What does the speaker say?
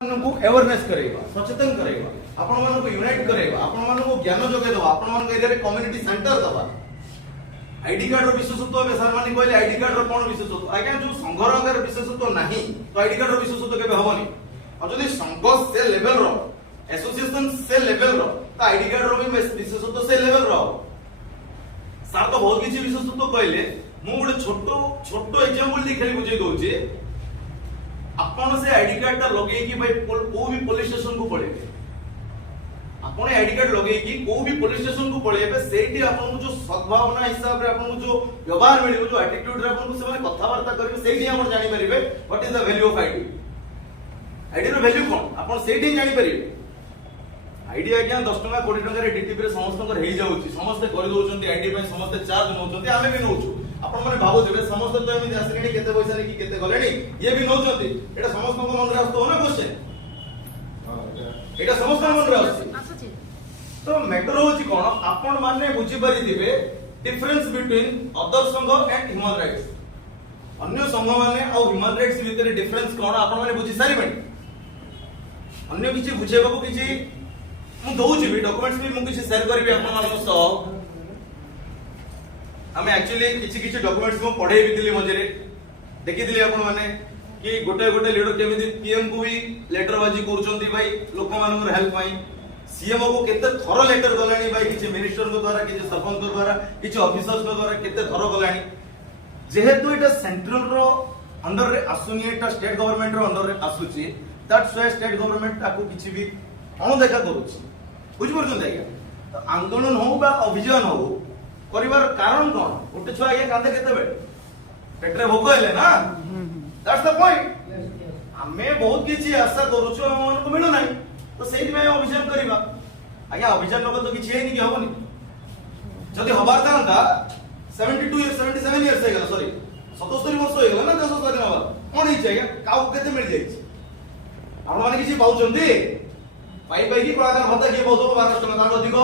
awareness करेगा सचेतन करेगा आपण मानको यूनाइट करेगा आपण मानको ज्ञान जोगे दवा आपण मानको एरिया रे कम्युनिटी सेंटर दवा आईडी कार्ड रो विशेषत्व बे सर माने कहले आईडी कार्ड रो कोन विशेषत्व आज्ञा जो संघर अगर विशेषत्व नाही तो आईडी कार्ड रो विशेषत्व केबे होबनी और जदी संघ से लेवल रो एसोसिएशन से लेवल रो तो आईडी कार्ड रो भी विशेषत्व से लेवल रो सर तो बहुत किछि विशेषत्व कहले मु गुडे छोटो छोटो एग्जांपल दे खेली बुझे दोचे आपण से आईडी कार्ड ता लगे कि भाई को भी पुलिस स्टेशन को पळेबे आपण आईडी कार्ड लगे कि को भी पुलिस स्टेशन को पळेबे सेठी आपण को जो सद्भावना हिसाब रे आपण को जो व्यवहार मिलिबो जो एटीट्यूड रे आपण को से माने कथा वार्ता करिवे सेठी आपण जानि परिबे what is the value of ID ID row value कोन आपण सेठी जानि परिबे आईडी आज्ञा 10 टका 20 टका रे डीटीपी रे समस्त कर हेई जाउची समस्त कर दोउचंती आईडी पे समस्त चार्ज नउचंती आमे भी नउचु आपण माने भाबो जेबे समस्त तो एमि आसलेनी केते पैसा रे कि केते गलेनी ये भी नउचंती एटा समस्त को मन रे आस्तो ना क्वेश्चन एटा समस्त मन रे आसी तो मैटर होची कोन आपण माने बुझी परि दिबे डिफरेंस बिटवीन अदर संघ एंड ह्यूमन राइट्स अन्य संघ माने और ह्यूमन राइट्स भितर डिफरेंस कोन आपण माने बुझी सारिबे अन्य किछि बुझेबा को किछि मु दउछि भी डॉक्यूमेंट्स भी मु किछि शेयर करबी आपण मानको सह हमें एक्चुअली किछि किछि डॉक्यूमेंट्स को पढे भी दिली मझे देखि दिली आपण माने कि गोटे गोटे लीडर केमिति पीएम को भी लेटर बाजी करचंती भाई लोक मानकर हेल्प पाई सीएम को केते थरो लेटर गलानी भाई किछि मिनिस्टर को द्वारा किछि सरपंच को द्वारा किछि ऑफिसर्स को द्वारा केते थरो गलानी जेहेतु एटा सेंट्रल रो अंडर रे आसुनी एटा स्टेट गवर्नमेंट रो अंडर रे आसुची दैट्स व्हाई स्टेट गवर्नमेंट ताको किछि भी अणदेखा करूची बुझ परछन आज्ञा आंदोलन हो बा अभियान हो परिवार कारण कोन गोटे छुआ आज्ञा कांदे केते बेले पेटरे भोक हेले ना दैट्स द पॉइंट हमें बहुत किछि आशा करूछु हमन को मिलु नाही तो सेहि में अभियान करिबा आज्ञा अभियान नको तो किछि हेनी कि होबनी जदी हबार थांता 72 इयर्स 77 इयर्स हे गेला सॉरी 77 वर्ष हे गेला ना देश स्वाधीन हबार कोन हिच आज्ञा काउ केते मिल जाइछि आपण माने किछि पाउचंदी पाई पाई की कलाकार भत्ता के बहुत 12 टका अधिक